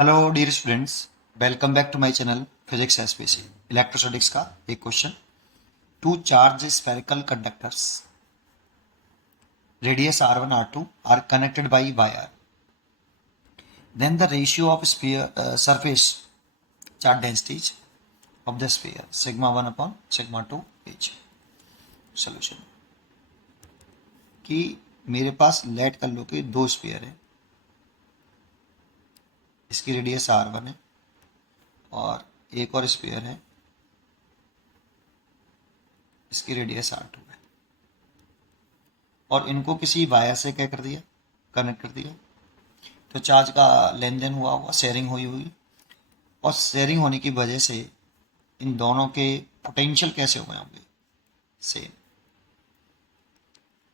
Hello dear students, welcome back to my channel physics SPC. Electrostatics का एक question. Two charge spherical conductors radius r1 r2 are connected by wire, then the ratio of sphere surface charge densities of the sphere sigma 1 upon sigma 2 each. Solution कि मेरे पास late कर लो कि दो sphere है, इसकी radius r1 है और एक और स्फीयर है, इसकी रेडियस r2 है, और इनको किसी वायर से क्या कर दिया, कनेक्ट कर दिया। तो चार्ज का लेन देन हुआ होगा, शेयरिंग हुई हुई, और शेयरिंग होने की वजह से इन दोनों के पोटेंशियल कैसे हो गए होंगे, सेम।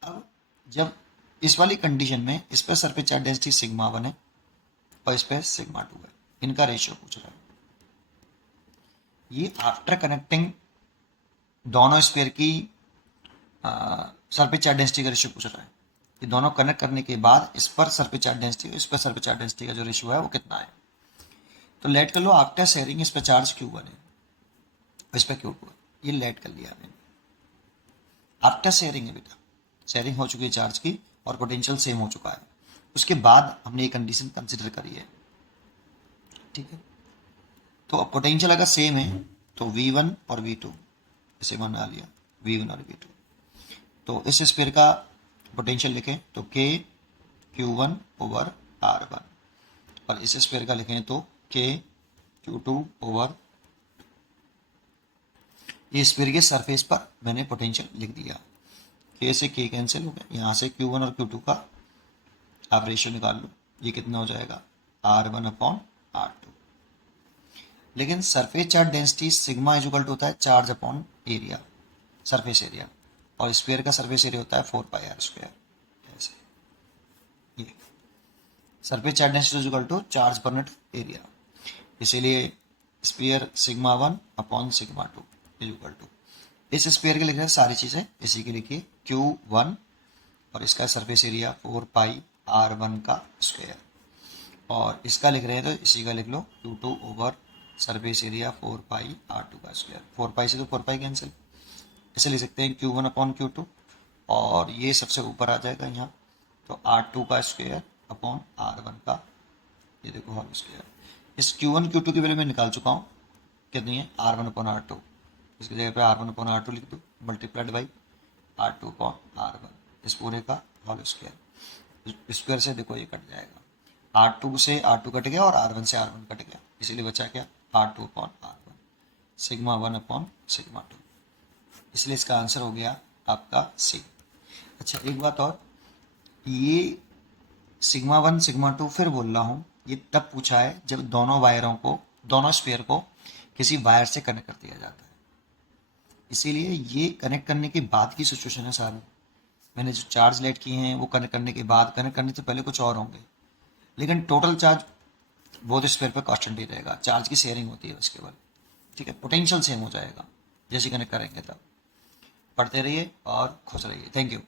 अब जब इस वाली कंडीशन में इस पर सरफेस चार्ज डेंसिटी सिग्मा 1 है और इस पर सिग्मा 2 है, इनका रेशियो पूछ रहा है। ये आफ्टर कनेक्टिंग दोनों स्फीयर की सरफेस चार्ज डेंसिटी का रेशियो पूछ रहा है। ये दोनों कनेक्ट करने के बाद इस पर सरफेस चार्ज डेंसिटी और इस पर सरफेस चार्ज डेंसिटी का जो रेशियो है वो कितना है। तो लेट कर लो आफ्टर शेयरिंग इस पर चार्ज Q1 है, इस पर Q2 है, ये लेट कर लिया मैंने। आफ्टर शेयरिंग है बेटा, शेयरिंग हो चुकी है चार्ज की और पोटेंशियल सेम हो चुका है। उसके बाद हमने ये कंडीशन कंसिडर करी है, ठीक है। तो अब पोटेंशियल अगर सेम है तो V1 और V2 इसे बना लिया, V1 और V2। तो इस स्फीयर का पोटेंशियल लिखें तो K Q1 ओवर R1, और इस स्फीयर का लिखें तो K Q2 ओवर, ये स्फीयर के सरफेस पर मैंने पोटेंशियल लिख दिया। K से K कैंसिल हो गया, यहाँ से Q1 और Q2 का आप रेशियो निकाल लो, ये कितना हो जाएगा R1 अपॉन R2। लेकिन surface charge density sigma is equal to होता है charge upon area, surface area, और स्फीयर का सरफेस एरिया होता है 4πr²। ऐसे ये surface charge density is equal to charge पर यूनिट एरिया, इसीलिए sphere sigma 1 upon sigma 2 is equal to, इस स्फीयर के लिख रहे हैं सारी चीज़ें, इसी के लिखिए Q1 और इसका सरफेस एरिया 4πr1 का स्क्वायर, और इसका लिख रहे हैं तो इसी का लिख लो Q2 over surface area 4πr2 का स्क्वायर। 4π से तो 4π कैंसिल, इसे लिख सकते हैं Q1 अपॉन Q2, और ये सबसे ऊपर आ जाएगा यहाँ, तो R2 का स्क्वायर अपॉन R1 का, ये देखो होल स्क्वायर। इस Q1 Q2 की वैल्यू मैं निकाल चुका हूँ, कितनी है R1 अपॉन R2, इसकी जगह पे R1 अपॉन R2 लिख दो, multiplied by R2 upon R1, इस पूरे का होल स्क्वायर। स्क्वायर से देखो ये कट जाएगा, R2 से R2 कट गया और R1 से R1 कट गया, इसीलिए बचा क्या R2 upon R1, sigma 1 upon sigma 2, इसलिए इसका आंसर हो गया आपका C। अच्छा एक बात और, ये सिग्मा 1 सिग्मा 2 फिर बोल रहा हूँ, ये तब पूछा है जब दोनों वायरों को, दोनों स्फीयर को किसी वायर से कनेक्ट कर दिया जाता है, इसीलिए ये कनेक्ट करने के बाद की सिचुएशन है सारी। मैंने जो चार्ज लेट किए हैं वो कनेक्ट करने के बाद, कनेक्ट करने से पहले कुछ और होंगे, लेकिन टोटल चार्ज बोथ स्फीयर पर कांस्टेंट ही रहेगा, चार्ज की शेयरिंग होती है बस केवल, ठीक है। पोटेंशियल सेम हो जाएगा जैसे कनेक्ट करेंगे तब। पढ़ते रहिए और खुश रहिए, थैंक यू।